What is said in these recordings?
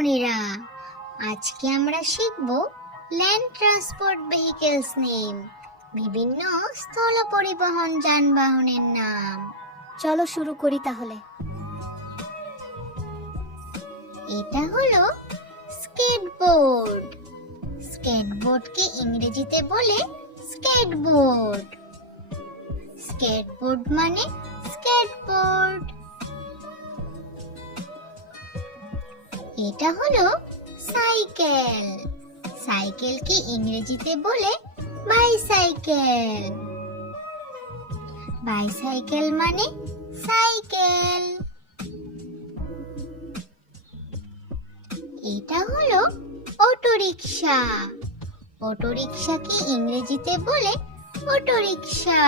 বোনেরা, আজকে আমরা শিখব ল্যান্ড ট্রান্সপোর্ট ভেহিকেলস নেম, বিভিন্ন স্থল পরিবহন যানবাহনের নাম। চলো শুরু করি তাহলে। এটা হলো স্কেটবোর্ড। স্কেটবোর্ডকে ইংরেজিতে বলে স্কেটবোর্ড। স্কেটবোর্ড মানে স্কেটবোর্ড। এটা হলো সাইকেল। সাইকেলকে ইংরেজিতে বলে বাইসাইকেল। বাইসাইকেল মানে সাইকেল। এটা হলো অটোরিকশা। অটোরিকশাকে ইংরেজিতে বলে অটোরিকশা।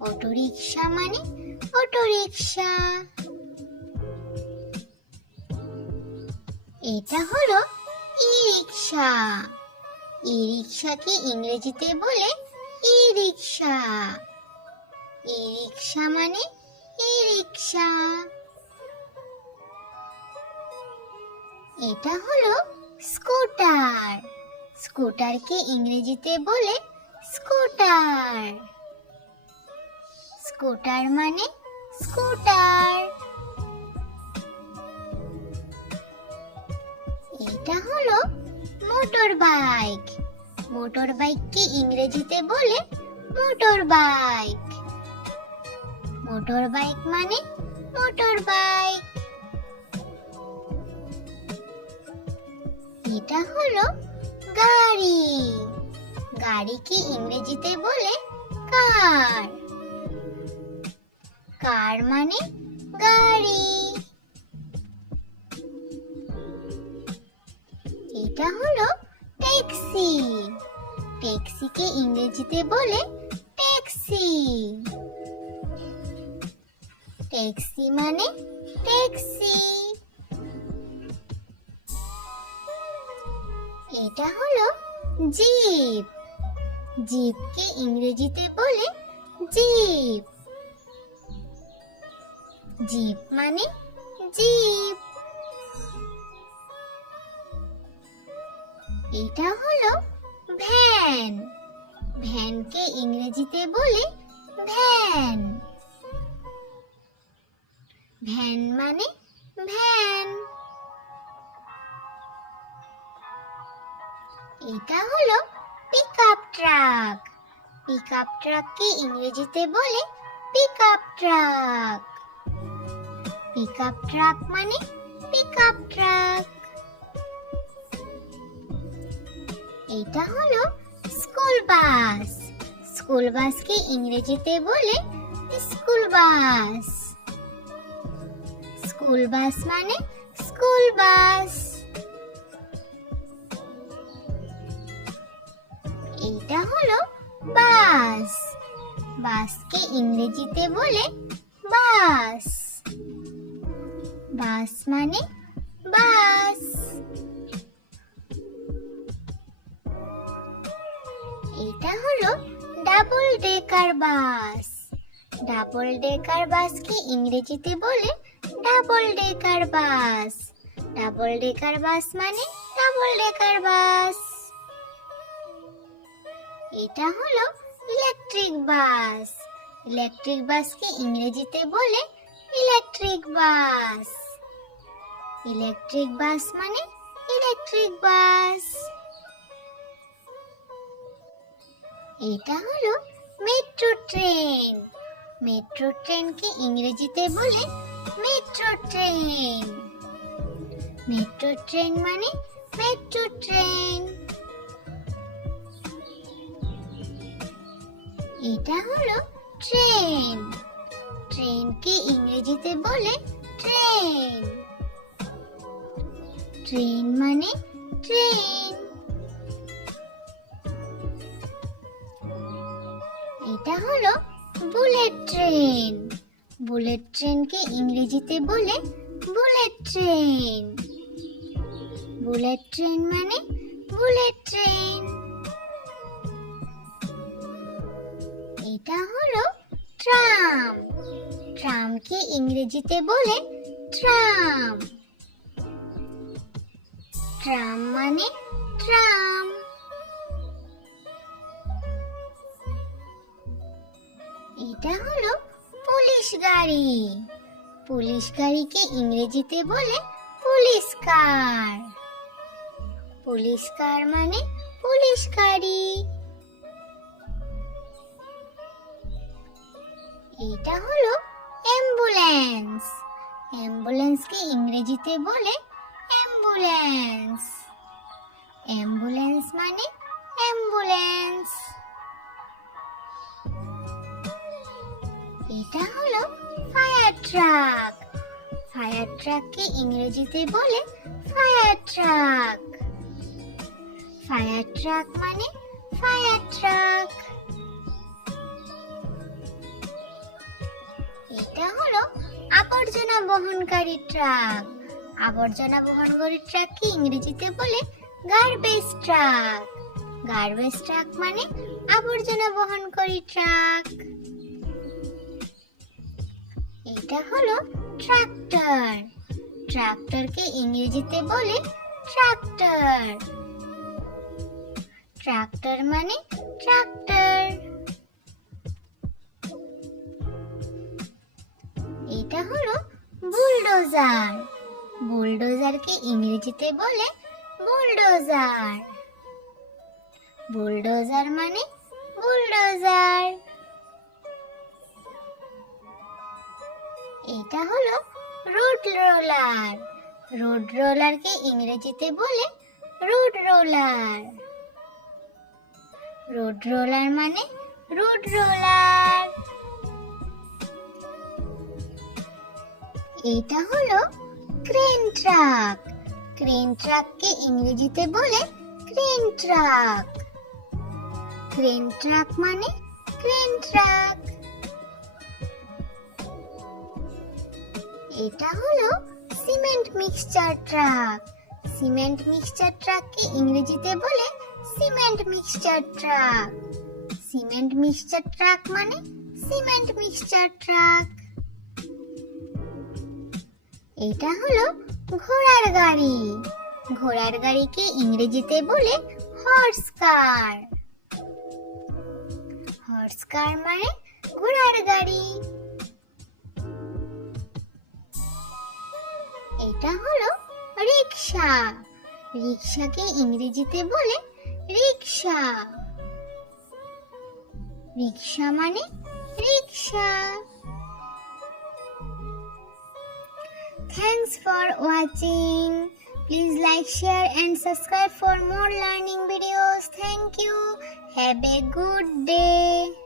অটোরিকশা মানে অটোরিকশা। এটা হলো ই রিকশা। ই রিকশাকে ইংরেজিতে বলে ই রিকশা। ই রিকশা মানে ই রিকশা। এটা হলো স্কুটার। স্কুটারকে ইংরেজিতে বলে স্কুটার। স্কুটার মানে স্কুটার। এটা হলো মোটর বাইক। মোটর বাইককে ইংরেজিতে বলে মোটর বাইক। মোটর বাইক মানে মোটর বাইক। এটা হলো গাড়ি। গাড়িকে ইংরেজিতে বলে কার। কার মানে গাড়ি। এটা হলো ট্যাক্সি। ট্যাক্সিকে ইংরেজিতে বলে ট্যাক্সি। ট্যাক্সি মানে ট্যাক্সি। এটা হলো জিপ। জিপকে ইংরেজিতে বলে জিপ। জিপ মানে জিপ। এটা হলো ভ্যান। ভ্যানকে ইংরেজিতে বলে ভ্যান। ভ্যান মানে ভ্যান। এটা হলো পিকআপ ট্রাক। পিকআপ ট্রাককে ইংরেজিতে বলে পিকআপ ট্রাক। পিকআপ ট্রাক মানে পিকআপ ট্রাক। এটা হলো স্কুল বাস। স্কুল বাসকে ইংরেজিতে বলে স্কুল বাস। স্কুল বাস মানে স্কুল বাস। এটা হলো বাস। বাসকে ইংরেজিতে বলে বাস। বাস মানে বাস। এটা হলো double decker bus. Double decker বাসকে ইংরেজিতে বলে double decker bus. Double decker bus মানে ডাবল ডেকার বাস। এটা হলো ইলেকট্রিক বাস। ইলেকট্রিক বাসকে ইংরেজিতে বলে ইলেকট্রিক বাস। ইলেকট্রিক বাস মানে ইলেকট্রিক বাস। এটা হলো মেট্রো ট্রেন। মেট্রো ট্রেনকে ইংরেজিতে বলে মেট্রো ট্রেন। মেট্রো ট্রেন মানে মেট্রো ট্রেন। এটা হলো ট্রেন। ট্রেনকে ইংরেজিতে বলে ট্রেন। ট্রেন মানে ট্রেন। এটা হলো বুলেট ট্রেন। বুলেট ট্রেনকে ইংরেজিতে বলে বুলেট ট্রেন। বুলেট ট্রেন মানে বুলেট ট্রেন। এটা হলো ট্রাম। ট্রামকে ইংরেজিতে বলে ট্রাম। ট্রাম মানে ট্রাম। এটা হলো পুলিশ গাড়ি। পুলিশ গাড়িকে ইংরেজিতে বলে পুলিশ কার। পুলিশ কার মানে পুলিশ গাড়ি। এটা হলো অ্যাম্বুলেন্স। অ্যাম্বুলেন্সকে ইংরেজিতে বলে অ্যাম্বুলেন্স। অ্যাম্বুলেন্স মানে অ্যাম্বুলেন্স। এটা হলো ফায়ার ট্রাক। ফায়ার ট্রাককে ইংরেজিতে বলে ফায়ার ট্রাক। ফায়ার ট্রাক মানে ফায়ার ট্রাক। এটা হলো আবর্জনা বহনকারী ট্রাক। আবর্জনা বহনকারী ট্রাককে ইংরেজিতে বলে গার্বেজ ট্রাক। গার্বেজ ট্রাক মানে আবর্জনা বহনকারী ট্রাক। এটা হলো ট্রাক্টর। ট্রাক্টরকে ইংরেজিতে বলে ট্রাক্টর। ট্রাক্টর মানে ট্রাক্টর। এটা হলো বুলডোজার। বুলডোজারকে ইংরেজিতে বলে বুলডোজার। বুলডোজার মানে বুলডোজার। এটা হলো রোড রোলার। রোড রোলারকে ইংরেজিতে বলে রোড রোলার। রোড রোলার মানে রোড রোলার। এটা হলো ক্রেন ট্রাক। ক্রেন ট্রাককে ইংরেজিতে বলে ক্রেন ট্রাক। ক্রেন ট্রাক মানে ক্রেন ট্রাক। এটা হলো cement mixture truck. Cement mixture ট্রাককে ইংরেজিতে বলে cement mixture truck. Cement mixture truck মানে সিমেন্ট মিক্সচার ট্রাক। এটা হলো ঘোড়ার গাড়ি। ঘোড়ার গাড়িকে ইংরেজিতে বলে হর্স কার। হর্স কার মানে ঘোড়ার গাড়ি। এটা হলো রিকশা। রিকশাকে ইংরেজিতে বলে রিকশা। রিকশা মানে rickshaw. Thanks for watching. Please like, share and subscribe for more learning videos. Thank you. Have a good day.